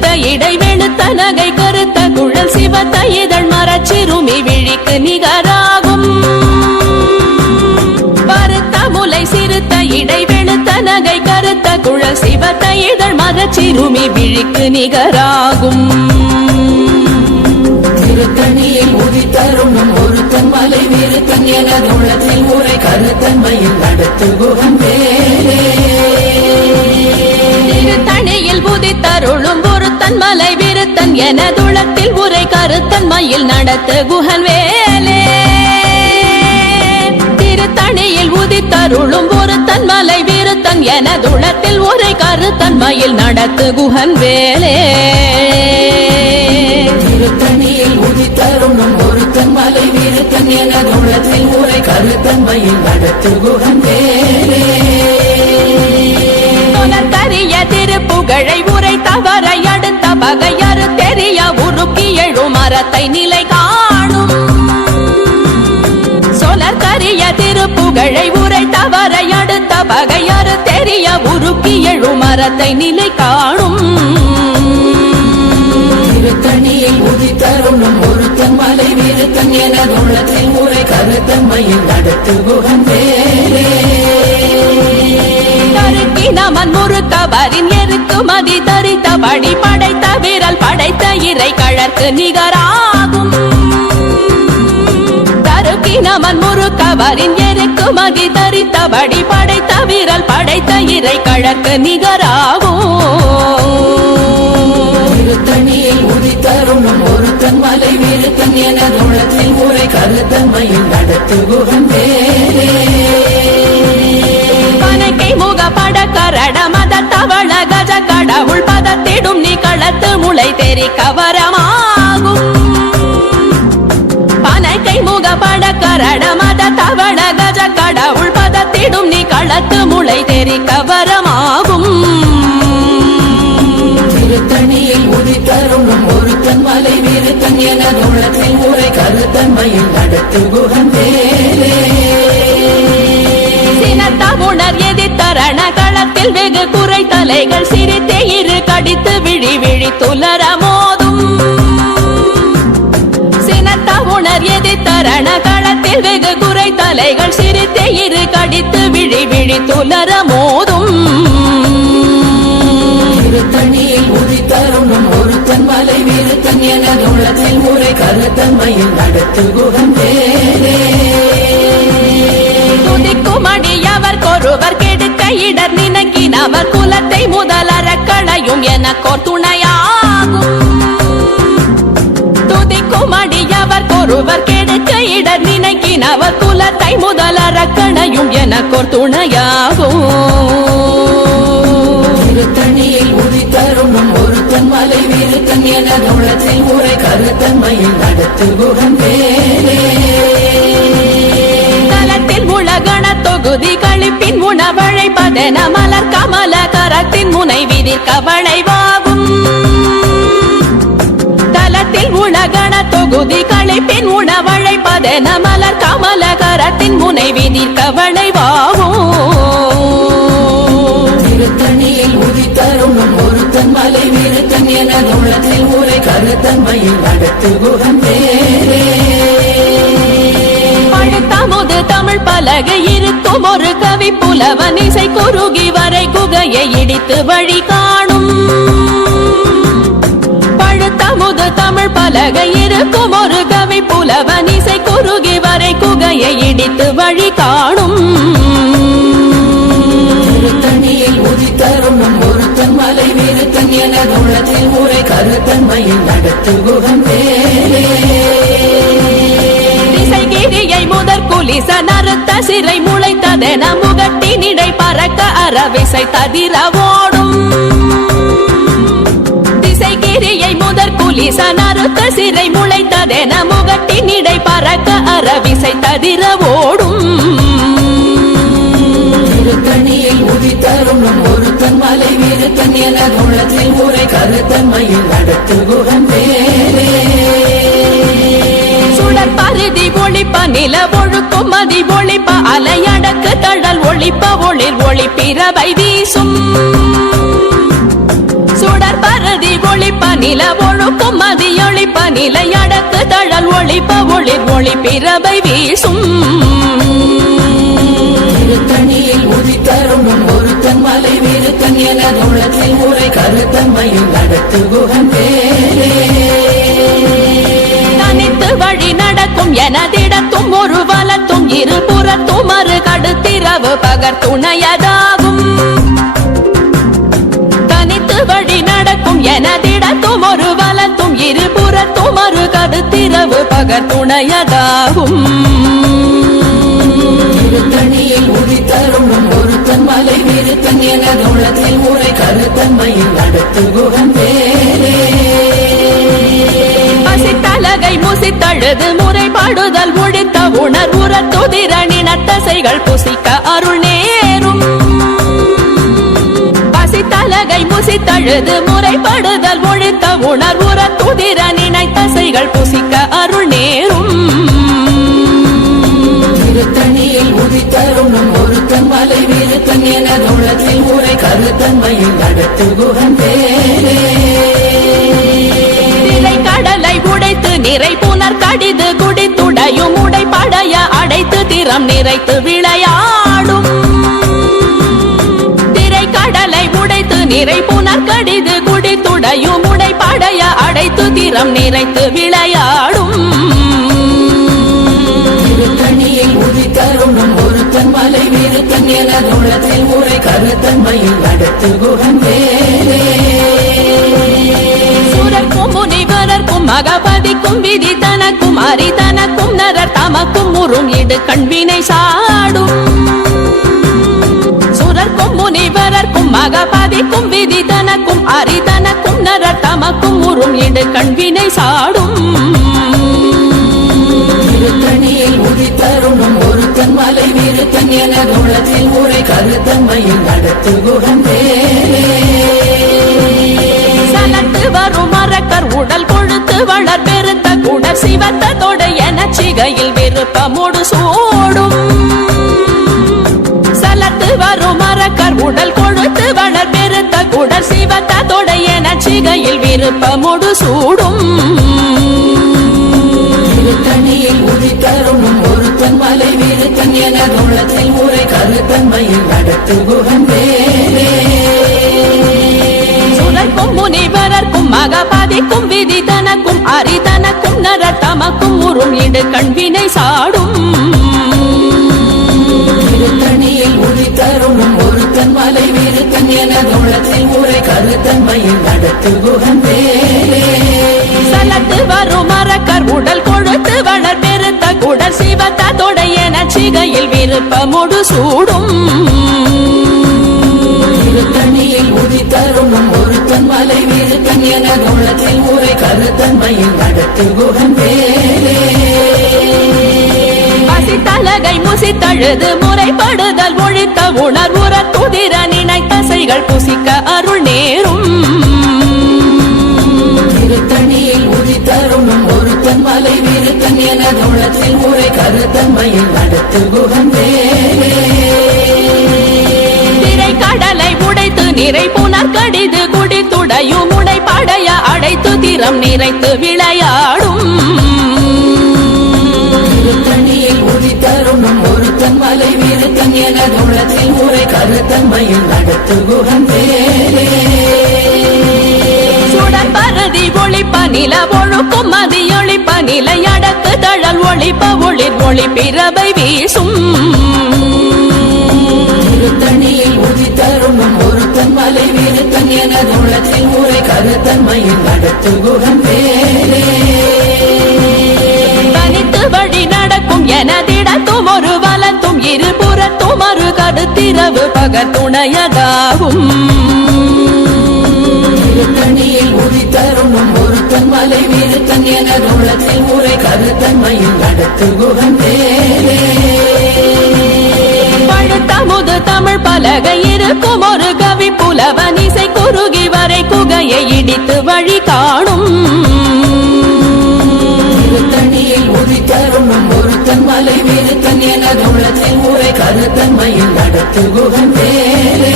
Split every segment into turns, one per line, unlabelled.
சிறுத்த இடைவெளுத்த நகை கருத்த குழல் சிவத்த இதழ் மரச்சிறுமி விழிக்கு நிகராகும். பருத்த முலை சிறுத்த இடைவெளுத்த நகை கருத்த குழல் சிவத்த இதழ் மரச்சிறுமி விழிக்கு நிகராகும்.
திருத்தணியில் உதித்தருணும் ஒருத்தன் மலை விருத்தன் என உள்ளத்தில் உரை கருத்தன்மையில் நடத்து குகன் வேலே
எனதுளத்தில் உரை கருத்தன்மையில் நடத்த நடத்து குஹன் வேலே திருத்தணியில் உதித்தருளும் ஒருத்தன் மலை விருத்தன் எனதுளத்தில் உரை கருத்தன்மையில் நடத்து குஹன் வேலே
திருத்தணியில் உதித்தருளும் ஒருத்தன் மலை விருத்தன் எனதுளத்தில் உரை கருத்தன்மையில் நடத்து குகன் வேலே
புலத்தறிய திருப்புகழை உரை தவறைய பகையறு தெரிய உருக்கி எழும் மரத்தை நிலை காணும். சொலற்கரிய திருப்புகழை உரை தவறை அடுத்த பகையறு தெரிய உருக்கி எழும் மரத்தை நிலை காணும்.
திருத்தணியில் உதித்தருணும் ஒருத்தன் மலை விருத்தன் என உள்ளத்தில் உரை கருத்தன்மையில் நடத்து வேலே
கருக்கினமன் முறுத்தவரின் எருக்கு மதி தரித்தபடி படைத்த விரல் படைத்த இறை கழற்கு நிகராகும். கருக்கினமன் முறுக்கவரின் எருக்கு மதி தரித்தபடி படைத்த விரல் படைத்த இறை கழற்கு நிகராகும்.
திருத்தணியில் உதித்தருணும் ஒருத்தன் மலை விருத்தன் என உளத்தில் உரை கருத்தன்மையில் நடத்து குகன்
கஜ பதத்திடும் நீ களத்து முளை தெரி கவரமாகும். பனக்கை முக பட கரட மத தவள கஜ கடவுள் பதத்திடும் நீ களத்து முளை தெரி கவரமாகும்.
திருத்தணியில் உதித்தருணும் ஒருத்தன் மலை விருத்தன் என உள்ளத்தில் உரை கருத்தன்மையில் நடத்து
குகந்தேலே களத்தில் வெகு குறை தலைகள் சிரித்தே இரு கடித்து விழி விழி துலர மோதும். சினத்த உணர் எதிர்த்தரண களத்தில் வெகு குறை தலைகள் சிரித்தே இரு கடித்து விழி விழி துலர மோதும்.
திருத்தணியில் உதித்தருணும் ஒருத்தன் மலை விருத்தன் என உள்ளத்தில் உரை கருத்தன்மையில் நடத்து குகன் வேலே
துதிக்கும் அடியவர் கொருவர் கெடுக்க இடர் நினைக்கினவர் குலத்தை முதலற களையும் எனக்கோர் துணையாகும் துதிக்கும் அடியவர் கொருவர் கெடுக்க இடர் நினைக்கினவர் குலத்தை முதலற களையும் எனக்கோர் துணையாகும்
திருத்தணியில் உதித்தருணும் ஒருத்தன் மலை விருத்தன் என உள்ளத்தில் உரை கருத்தன்மையில் நடத்து குகன் வேலே
தலத்தில் உலகண தொகுதி கழிப்பின் உணவழைப்பதென மலர் கமல கரத்தின் முனை விதிர்க்க வளைவாகும் தலத்தில் உலகண தொகுதி களைப்பின் உணவழைப்பதென மலர் கமல கரத்தின் முனை விதிர்க்க வளைவாகும்
திருத்தணியில் உதித்தருணும் ஒருத்தன் மலை விருத்தன் என உள்ளத்தில் உரை கருத்தன்மையில் நடத்து குகன்
பலகை இருக்கும் ஒரு கவி புலவன் இசை குறுகி வரை குகையை இடித்து வழி காணும். பழுத்தமுது தமிழ் பலகை இருக்கும் ஒரு கவி புலவன் இசை குறுகி வரை குகையை இடித்து வழி காணும்.
திருத்தணியில் உதித்தருணும் ஒருத்தன் மலை விருத்தன் என உள்ளத்தில் ஊரை கருத்தன்மையில் நடத்து குகம் வேலே
திசைகிரியை முதற் குலிச நறுத்த சிறை முளைத்ததென முகட்டி நிடை பறக்க அறவிசை ததிர ஓடும் திசைகிரியை முதற் குலிச நறுத்த சிறை முளைத்ததென முகட்டி நிடை பறக்க அறவிசை ததிர ஓடும்
திருத்தணியில் உதித்தருணும் ஒருத்தன் மலை வீரத்தன் என குணத்தில் உரை கருத்தன்மையில் நடத்து குகன் வேலே
சுடர் பருதி ஒளிப்ப நில ஒழுக்கும் மதி ஒளிப்ப அலையடக்கு தழல் ஒளிப்ப ஒளிர் ஒளிப்பிரவை வீசும். சுடர் பருதி ஒளிப்ப நில ஒழுக்கும் மதி ஒளிப்ப நிலையடக்கு தழல் ஒளிப்ப ஒளிர் ஒளிப்பிரவை வீசும்.
திருத்தணியில் உதித்தரும் ஒருத்தன் மலை வீரத்தன் என உலகில் உரை கருத்தன்மையில் நடத்து குகன் வேலே
தனித்து வழி நடக்கும் எனதிடத்தும் ஒரு வலத்தும் இருபுறத்தும் மறு கடுத்திரவு பகர் துணையதாகும் தனித்து வழி நடக்கும் எனதிடத்தும் ஒரு வலத்தும் இருபுறத்தும் மறு கடுத்திரவு பகர் துணையதாகும்
திருத்தணியில் உதித்தரும் ஒருத்தன் மலை விருத்தன் என குணத்தில் உரை கருத்தன்மையில் அடுத்து குகன் வேலே
பசித்தலகை முசித்தழுது முறைப்பாடுதல் ஒழித்த உணர்வுற துதிரணின நத்தசைகள் புசிக்க அருள் நேரும். பசித்தலகை முசித்தழுது முறைப்படுதல் ஒழித்த உணர்வுற துதிர நினைத்தசைகள் புசிக்க அருள் நேரும்.
திருத்தணியில் உதித்தரும் ஒருத்தன் மலை வீரத்தன் என குணத்தில் உரை கருத்தன்மையில் நடத்து குகன் வேலே
நிறை புனர் கடிது குடித்துடையும் உடை படைய அடைத்து திறம் நிறைத்து விளையாடும். திரை கடலை உடைத்து நிறை புனர் கடிது குடித்துடையும் உடை படைய அடைத்து திறம் நிறைத்து விளையாடும்.
திருத்தணியில் ஒருத்தன் மலை வீரத்தன் என குணத்தில் உரை கருத்தன்மையில் நடத்து குகன் வேலே
சூரர்க்கும் முனிவரர்க்கும் மகபதிக்கும் விதி தனக்கும் அரி தனக்கும் நரர் தமக்கும் முறும் இடு கண்வினை சாடும். சுரர்க்கும் முனிவரர்க்கும் மகபதிக்கும் விதி தனக்கும் அரி தனக்கும் நரர் தமக்கும் முறும் இடு கண்வினை சாடும்.
திருத்தணியில் உதித்தரும் ஒருத்தன் மலை வீரத்தன் என குணத்தில் உரை கருத்தன்மையில் நடத்து வேலே
சலத்து வரும் மரக்கர் உடல் வளர் பெருத்த குடர் சிவத்த தொடு என சிகையில் விருப்பமோடு சூடும். சலத்து வரும் மரக்கர் உடல் கொழுத்து வளர் பெருத்த குடர் சிவத்த தொடு என சிகையில் விருப்பமோடு சூடும்.
திருத்தணியில் உதித்தரும் ஒருத்தன் மலை வீரத்தன் என குணத்தில் முறை கருத்தன்மையில் நடத்து குகன்
மகபாதிக்கும் விதி தனக்கும் அரி தனக்கும் நரர் தமக்கும் உறும் இடு கண்வினை சாடும்.
திருத்தணியில் உதித்தரும் ஒருத்தன் மலை வீரத்தன் என குணத்தில் உரை கருத்தன்மையில் நடத்து குகன் வேலே
சலத்து வரும் மரக்கர் உடல் கொழுத்து வளர் பெருத்த குடர் சிவத்த தொடையென சிகையில் விருப்பமோடு சூடும்.
என குணத்தில் உரை கருத்தன்மையில் நடத்து குகன் வேலே
பசித்தலகை முசித்தழுது முறைப்படுதல் ஒழித்த உணர்வுற துதிர நினைத்தசைகள் புசிக்க அருள் நேரும்.
திருத்தணியில் உதித்தரும் ஒருத்தன் மலை வீரத்தன் என குணத்தில் உரை கருத்தன்மையில் நடத்து குகன் வேலே
திரை கடலை உடைத்து நிறை புனர் கடிது குடித்துடையும் உடை படைய அடைத்து திறம் நிறைத்து விளையாடும்.
திருத்தணியில் உதித்தரும் ஒருத்தன் மலை வீரத்தன் என குணத்தில் கருத்தன்மையில் நடத்து
ஒளிப்ப நில ஒழுக்கும் மதி ஒளிப்ப நிலையடக்கு தழல் ஒளிப்ப ஒளிர் ஒளி பிறவை வீசும்.
மலை வீரத்தன் என குணத்தில் உரை கருத்தன்மையில் நடத்து குகன் வேலே
தனித்து வழி நடக்கும் எனதிடத்தும் ஒரு வலத்தும் இருபுறத்தும் மறு கடுத்திரவு பகர் துணையதாகும்.
திருத்தணியில் உதித்தரும் ஒருத்தன் மலை வீரத்தன் என குணத்தில் உரை கருத்தன்மையில் நடத்து குகன் வேலே
தமிழ் பலகை இருக்கும் ஒரு கவி புல புலவன் இசை குறுகி வரை குகையை இடித்து வழி காணும்.
திருத்தணியில் உதித்தரும் நம் ஒருத்தன் மலை வீருத்தன் எனது உள்ளத்தில் ஊரை கருத்தன்மையில் நடத்து குகன் வேலே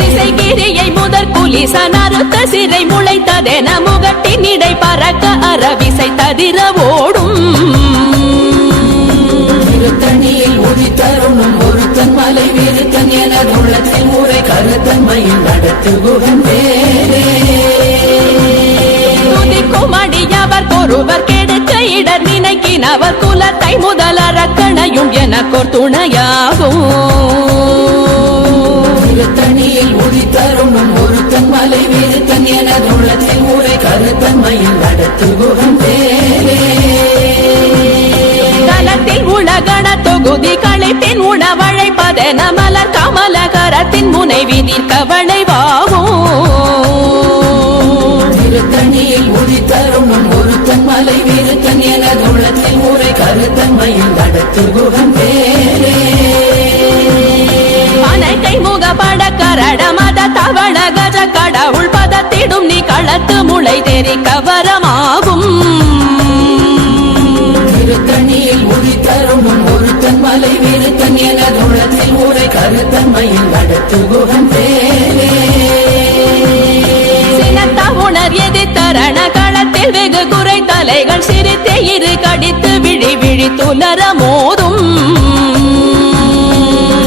திசைகிரியை முதற் புலிசன் அறுத்த சிறை முளைத்ததென முகட்டின் இடை பறக்க அறவிசை ததிர ஓடும்
எனது உள்ளத்தில் ஊரை கருத்தன்மையில் நடத்து குகன் வேலே
துதிக்கும் அடியவர் ஒருவர் கெடுக்க இடர் நினைக்கினவர் குலத்தை முதலறக்கணையும் எனக்கோர் துணையாகும்.
திருத்தணியில் உதித்தரும் ஒருத்தன் மலை வீருத்தன் எனது உள்ளத்தில் ஊரை கருத்தன்மையில் நடத்து குகன் வேலே
தலத்தில் உலகண தொகுதி களைப்பின் உணவழைப்பதென முனை விதிர்க்க வளைவாகும்
திருத்தணியில் உதித்தரும் நம் ஒருத்தன் மலை வீருத்தன் எனது உள்ளத்தில் ஊரை கருத்தன்மையில் நடத்து குகன் வேலே
அனைத்தை முகப்பட கரட மத தவள கஜ கடவுள் பதத்திடும் நீ களத்து முளை தெரிக்க வரமாகும்
திருத்தணியில் உதித்தரும் நம் ஒருத்தன் மலை வீருத்தன் எனது உள்ளத்தில் ஊரை கருத்தன்மையில் நடத்து குகன் வேலே
சினத்த உணர் எதிர்த்தரண களத்தில் வெகு குறை தலைகள் சிரித்து இரு கடித்து விழி விழி துலர மோதும்.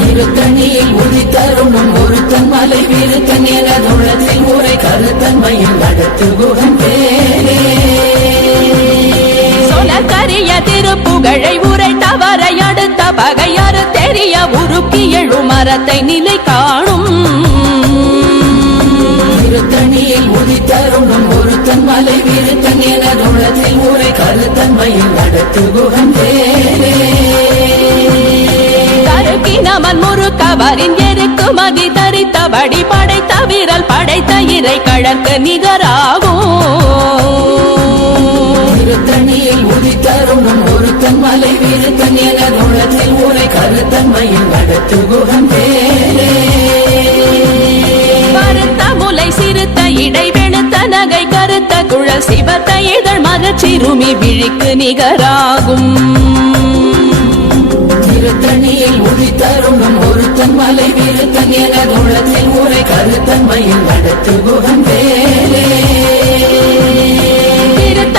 திருத்தணியில் உதித்தரும் நம் ஒருத்தன் மலை வீருத்தன் எனது உள்ளத்தில் ஊரை கருத்தன்மையில் நடத்து குகன் வேலே
சொலக்கரிய திருப்புகழை உரை தவறை அடுத்த தெரிய உருக்கி எழு மரத்தை நிலை காணும்.
திருத்தணியில் உதித்தரும் நம் ஒருத்தன் மலை வீருத்தன் எனது உள்ளத்தில் ஊரை கருத்தன்மையில் நடத்து குகன் வேலே
கருக்கினமன் முறுக்கவரின் எருக்கு மதி தரித்தபடி படைத்த வீரல் படைத்த இறை கழற்கு நிகராகும்.
திருத்தணியில் உதித்தரும் நம் ஒருத்தன் மலை வீருத்தன் எனது உள்ளத்தில் ஊரை கருத்தன்மையில் நடத்து குகன் வேலே
கருத்த முலை சிறுத்த இடை வெளுத்த நகை கருத்த குழல் சிவத்த இதழ் மரச்சிறுமி விழிக்கு நிகராகும்.
திருத்தணியில் உதித்தரும் நம் ஒருத்தன் மலை வீருத்தன் எனது உள்ளத்தில் ஊரை கருத்தன்மையில் நடத்து குகன் வேலே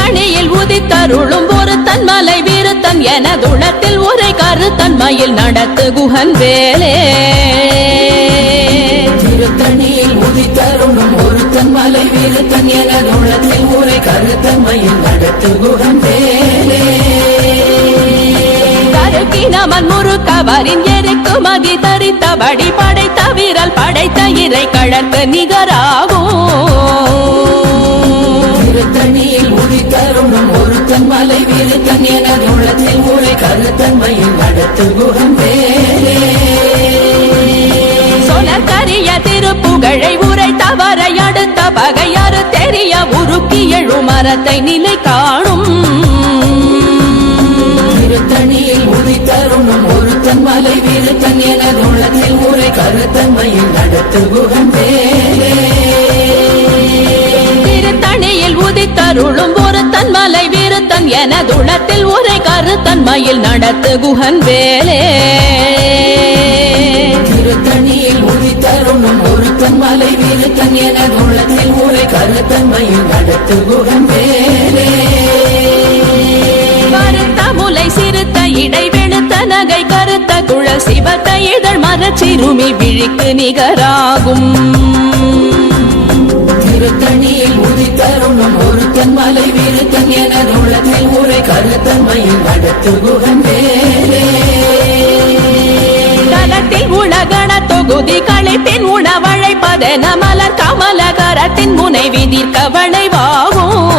திருத்தணியில் உதித்தருளும் ஒரு தன்மலை வீருத்தன் எனதுளத்தில் உரை கருத்தன்மையில் நடத்து குஹன் வேலே.
திருத்தணியில் உதித்தரும் நம் ஒருத்தன் மலை வீருத்தன் எனது உள்ளத்தில் ஊரை கருத்தன்மையில் நடத்து குகன் வேலே.
கருக்கினமன் முறுக்கவரின் எருக்கு மதி தரித்தபடி படைத்த வீரல் படைத்த இறை கழற்கு நிகராகும்.
வீருத்தன் எனது உள்ளத்தில் ஊரை கருத்தன்மையில் நடத்து குகன் வேலே
திருப்புகழை உரை தவறை அடுத்த பகையாறு தெரிய உருக்கி எழு மரத்தை நிலை காணும்.
திருத்தணியில் உதித்தரும் நம் ஒருத்தன் மலை வீருத்தன் எனது உள்ளத்தில் ஊரை கருத்தன்மையில் நடத்து குகன் வேலே
திருத்தணியில் உதித்தருளும் ஒரு தன்மலை வீருத்தன் எனதுளத்தில் உரை கருத்தன்மையில் நடத்து குஹன் வேலே.
திருத்தணியில் உதித்தரும் நம் ஒருத்தன் மலை வீருத்தன் எனது உள்ளத்தில் ஊரை கருத்தன்மையில் நடத்து குகன் வேலே.
கருத்த முலை சிறுத்த இடை வெளுத்த நகை கருத்த குழல் சிவத்த இதழ் மரச்சிறுமி விழிக்கு நிகராகும்.
திருத்தணியில் உதித்தரும் நம் ஒருத்தன் மலை வீருத்தன் எனது உள்ளத்தில் ஊரை கருத்தன்மையில் நடத்து குகன் வேலே
தலத்தில் உலகண தொகுதி களைப்பின் உணவழைப்பதென மலர் கமலகரத்தின் முனை விதிர்க்க வளைவாகும்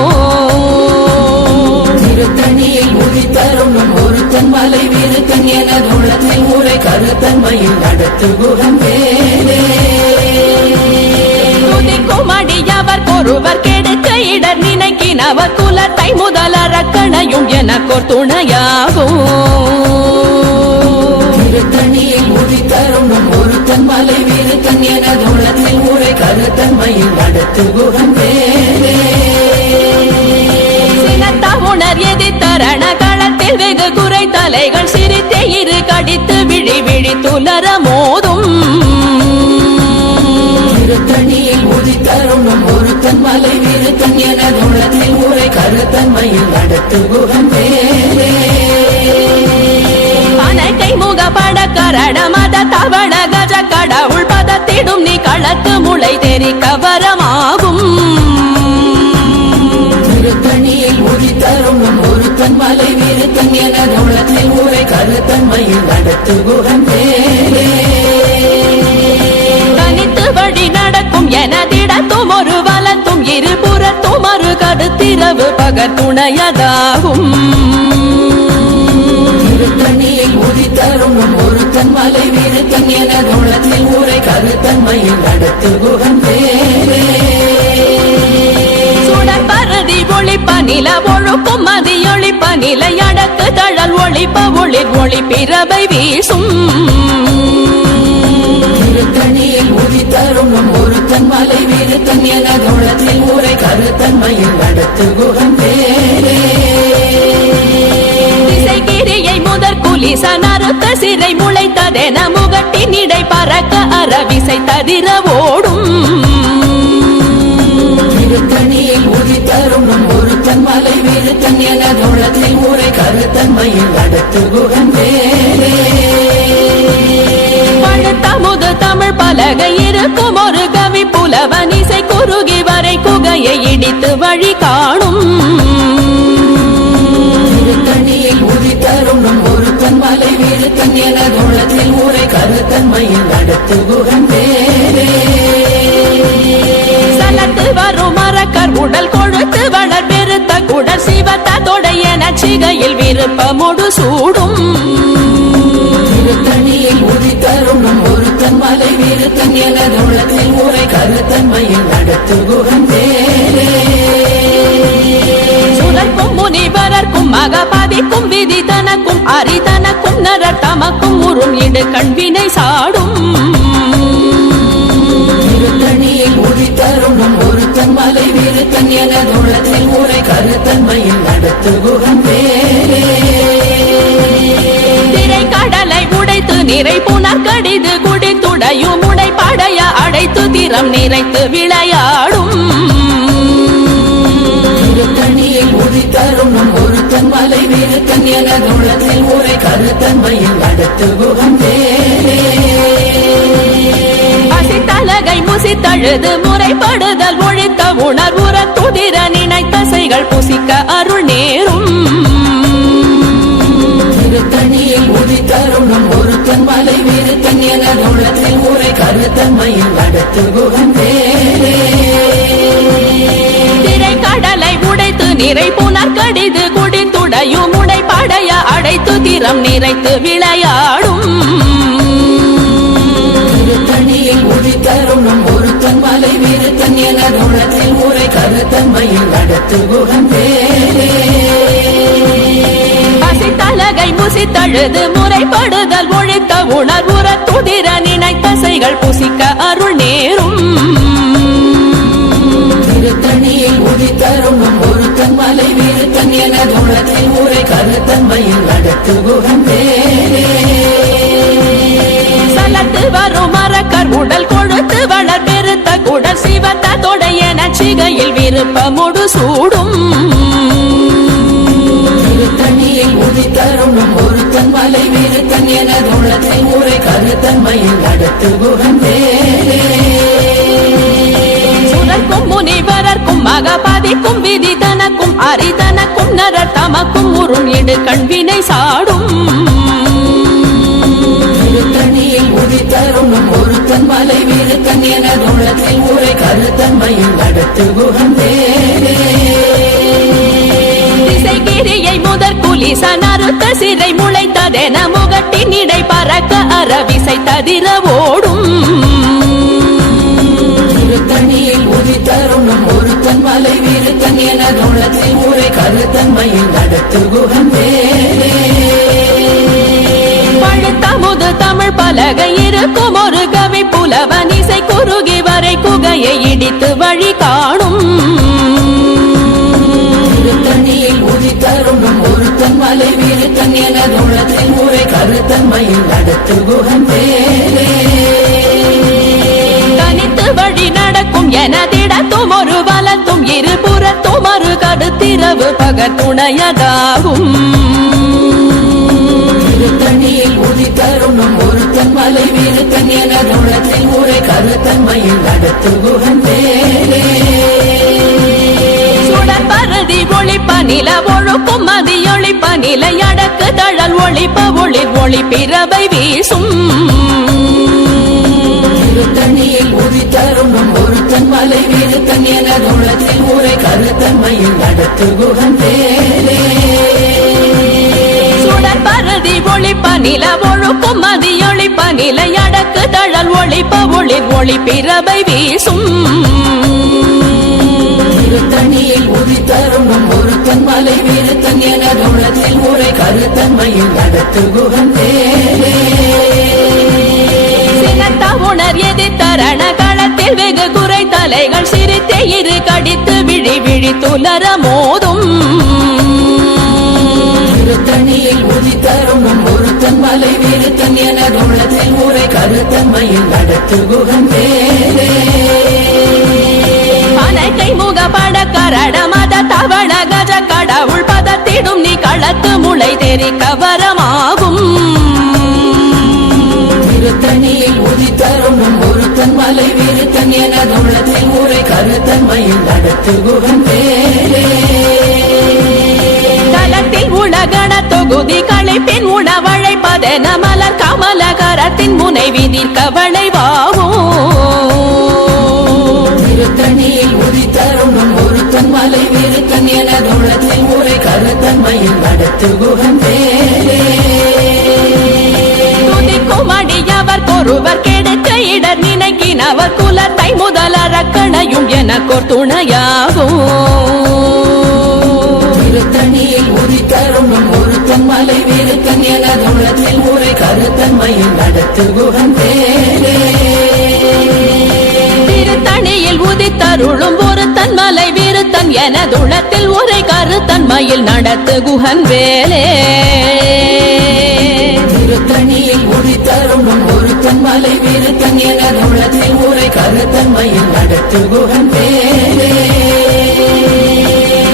திருத்தணியில் உதித்தரும் நம் ஒருத்தன் மலை வீருத்தன் எனது உள்ளத்தில் ஊரை கருத்தன்மையில் நடத்து குகன் வேலே
அடியவர் ஒருவர் கெடுக்க இடர் நினைக்கினவர் குலத்தை முதலறக்கணையும் எனக்கோர் துணையாகும்.
கருத்தன்மையில் நடத்து குகன் வேலே
அனைக்கை முக பட கரண மத தவண கஜ கடவுள் பதத்திடும் நீ களத்து முளை தெரி கவரமாகும்.
திருத்தணியில் மலை வீரத்தன் என தோளத்தில் ஊரை கருத்தன்மையில் நடத்து குகன்
கருத்திரவு பகர் துணையதாகும்.
திருத்தணியில் உதித்தருணும் ஒருத்தன் மலை வீரத்தன் என தோளத்தில் ஊரை கருத்தன்மையில் நடத்து குகன் வேலே
சுடர் பரதி ஒளிப்ப நில ஒழுக்கும் மதி ஒளிப்ப நிலை அடக்கு தழல் ஒளிப்ப ஒளிர் ஒளி பிறவை வீசும்.
திருத்தணியில் உதித்தருணும் ஒருத்தன் மலை வீரத்தன் என தோளத்தில் ஊரை கருத்தன்மையில் நடத்து குகன் வேலே
திசைகிரியை முதற் குலிச நறுத்த சிறை முளைத்ததென முகட்டின் இடை பறக்க அறவிசை ததிர ஓடும்
திருத்தணியில் உதித்தருணும் ஒருத்தன் மலை வீரத்தன் என தோளத்தில் ஊரை கருத்தன்மையில் நடத்து குகன்
இடித்து வழி காணும்.
திருத்தணியில் உதித்தருணும் ஒருத்தன் மலை வீரத்தன் என தோளத்தில் ஊரை கருத்தன்மையில் நடத்து குகன் வேலே
சலத்து வரும் மரக்கர் உடல் கொழுத்து வளர் பெருத்த குடல் சிவத்த தொடையன சிகையில் விருப்பமுடு சூடும்.
திருத்தணியில் மலை வீரத்தன் என தோளத்தில் ஊரை கருத்தன்மையில் நடத்து குகன் வேலே
சுழற்கும் முனிவரர்க்கும் மகபதிக்கும் விதி தனக்கும் அரிதனக்கும் நரர் தமக்கும் உறும் இடு கண்வினை சாடும்.
திருத்தணியில் உதித்தருணும் ஒருத்தன் மலை வீரத்தன் என தோளத்தில் ஊரை கருத்தன்மையில் நடத்து குகன் வேலே
திரை கடலை உடைத்து நிறை புனர் கடிது குடித்துடையும் உடை படைய அடைத்து திறம் நிறைத்து விளையாடும்.
திருத்தணியில் உதித்தருணும் ஒருத்தன் மலை வீரத்தன் கருத்தன்மையில்
பசித்தலகை முசித்தழுது முறைப்படுதல் ஒழித்த உணர்வுற துதிர நினைத்தசைகள் புசிக்க அருள் நேரும்.
திருத்தணியில் உதித்தருணும் ஒருத்தன் மலை வீரத்தன் என தோளத்தில் ஊரை கருத்தன்மையில் நடத்து குகன் வேலே
கடலை உடைத்து நிறை புனர் கடிது குடித்துடையும் உடை படைய அடைத்து திறம் நிறைத்து விளையாடும்.
திருத்தணியில் உதித்தருணும் ஒருத்தன் மலை வீரத்தன் என தோளத்தில் ஊரை கருத்தன்மையில் நடத்து குகன் வேலே
பசித்தலகை முசித்தழுது முறைப்படுதல் ஒழித்த உணர்வுற துதிர நினைத்தசைகள் புசிக்க அருள் நேரும்.
திருத்தணியில் உதித்தருணும் ஒருத்தன் மலை வீரத்தன் என தோளத்தில் ஊரை கருத்தன்மையில் நடத்து குகன் வேலே
சலத்து வரும் மரக்கர் உடல் கொழுத்து வளர் பெருத்த குடல் சிவத்த தொடையன சிகையில் விருப்பமுடு சூடும்.
வீரத்தன் என தோளத்தில் ஊரை கருத்தன்மையில் நடத்து குகன் வேலே
சுரக்கும் முனிவரர்க்கும் மகபதிக்கும் விதி தனக்கும் அரிதனக்கும் நரர் தமக்கும் உறும் இடு கண்வினை சாடும்.
திருத்தணியில் உதித்தருணும் ஒருத்தன் மலை வீரத்தன் என தோளத்தில் ஊரை கருத்தன்மையில் நடத்து குகன் வேலே
குலிச நறுத்த சிறை முளைத்ததென முகட்டின் இடை பறக்க அறவிசை ததிர ஓடும்
திருத்தணியில் உதித்தருணும் ஒருத்தன் மலை வீரத்தன் என தோளத்தில் ஊரை கருத்தன்மையில் நடத்து வேலே
பழுத்தமுது தமிழ் பலகை இருக்கும் ஒரு கவி புலவன் இசை பிடித்து வழி காணும்.
திருத்தணியில் உதித்தரும் நம் ஒருத்தன் மலை வீருத்தன் எனது உள்ளத்தில் ஊரை கருத்தன்மையில் நடத்து குகன்
தனித்து வழி நடக்கும் எனதிடத்தும் ஒரு வலத்தும் இருபுறத்தும் ஒரு கருத்திரவு பகத்துணையதாகும்.
திருத்தணியில் உதித்தரும் நம் ஒருத்தன் மலை வீருத்தன் எனது உள்ளத்தில் ஊரை கருத்தன்மையில் நடத்து குகன்
ஒளிப்ப நில ஒழுக்கும் மதி ஒளிப்ப நிலை அடக்கு தழல் ஒளிப்ப ஒளி ஒளி பிறவை வீசும்.
திருத்தணியில் உதித்தரும் நம் ஒருத்தன் மலை வீருத்தன் எனது உள்ளத்தில் ஊரை கருத்தன்மையில் நடத்து குகன் வேலே
பரதி ஒளிப்ப நில ஒழுக்கும் மதி ஒளிப்ப நிலை அடக்கு தழல் ஒளிப்ப ஒளி ஒளி பிறவை வீசும்.
திருத்தணியில் உதித்தரும் நம் ஒருத்தன் மலை வீருத்தன் எனது உள்ளத்தில் ஊரை கருத்தன்மையில் நடத்து
சினத்த உணர் எதிர்த்தரண களத்தில் வெகு குறை தலைகள் சிரித்தே இரு கடித்து விழி விழி துலர மோதும்.
திருத்தணியில் உதித்தரும் நம் ஒருத்தன் மலை வீருத்தன் எனது உள்ளத்தில் ஊரை கருத்தன்மையில் நடத்து
பனைக்கை முகப்பட கரட மத தவள கஜ கடவுள் பதத்திடும் நீ களத்து முளை தெரிக்க வரமாகும்
திருத்தணியில் உதித்தரும் ஒருத்தன் மலை வீருத்தன் எனது உள்ளத்தில் ஊரை கருத்தன்மையில் நடத்து குகன்
களத்தில் உலகண தொகுதி களைப்பின் உணவழைப்பதென மலர் கமல கரத்தின் முனை வளைவாகும்
திருத்தணியில் உதித்தரும் நம் ஒருத்தன் மலை வீருத்தன் எனது உள்ளத்தில் ஊரை கருத்தன்மையில் நடத்து குகன்
துதிக்கும் அடியவர் ஒருவர் கெடுக்க இடர் நினைக்கினவர் குலத்தை முதலறக்கணையும் எனக்கோர் துணையாகும்
திருத்தணியில் உதித்தரும் நம் ஒருத்தன் மலை வீருத்தன் எனது உள்ளத்தில் ஊரை கருத்தன்மையில் நடத்து குகன்
திருத்தணியில் உதித்தருளும் ஒரு தன்மலை எனதுளத்தில் உரை கருத்தன்மையில் நடத்து குஹன் வேலே.
திருத்தணியில் உதித்தரும் நம் ஒருத்தன் மலை வீருத்தன் எனது உள்ளத்தில் ஊரை கருத்தன்மையில் நடத்து குகன் வேலே.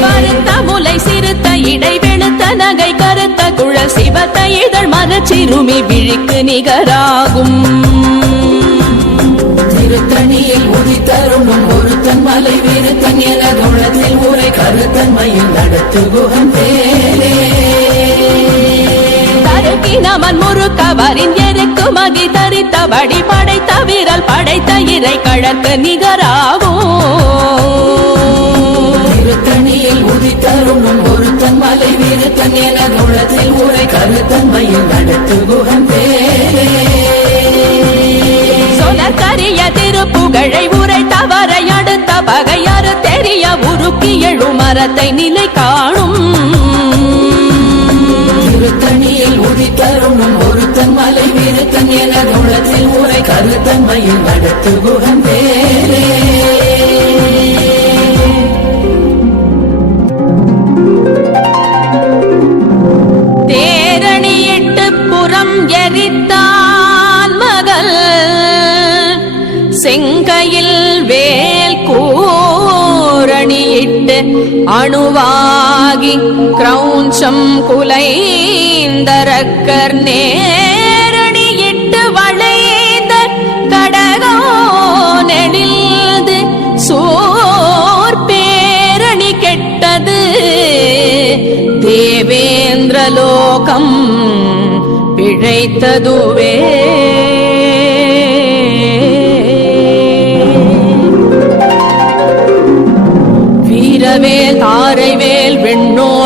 கருத்த முலை சிறுத்த இடை வெளுத்த நகை கருத்த குழல் சிவத்த இதழ் மரச்சிறுமி விழிக்கு நிகராகும்.
திருத்தணியில் உதித்தரும் நம் ஒருத்தன் மலை வீருத்தன் எனது உள்ளத்தில் ஊரை கருத்தன்மையில் நடத்து வேலே
தருக்கினமன் முறுக்கவரின் எருக்கு மதி தரித்த வடி படைத்த விரல் படைத்த இறை கழற்கு நிகராகும்.
திருத்தணியில் உதித்தரும் நம் ஒருத்தன் மலை வீருத்தன் எனது உள்ளத்தில் ஊரை கருத்தன்மையில் நடத்து குகன்
பகையாறு உருக்கி எழும் மரத்தை நிலை காணும்.
திருத்தணியில் உதித்தரும் தருணம் ஒருத்தன் மலை வீருத்தன் எனது உள்ளத்தில் ஊரை கருத்தன்மையில் நடத்து குகன் வேலே
அணுவாகி கிரௌஞ்சம் குலைந்தரக்கர் நேரணியிட்டு வளைந்த கடகோ நெடில்து சோர் பேரணி கெட்டது. தேவேந்திரலோகம் பிழைத்ததுவே.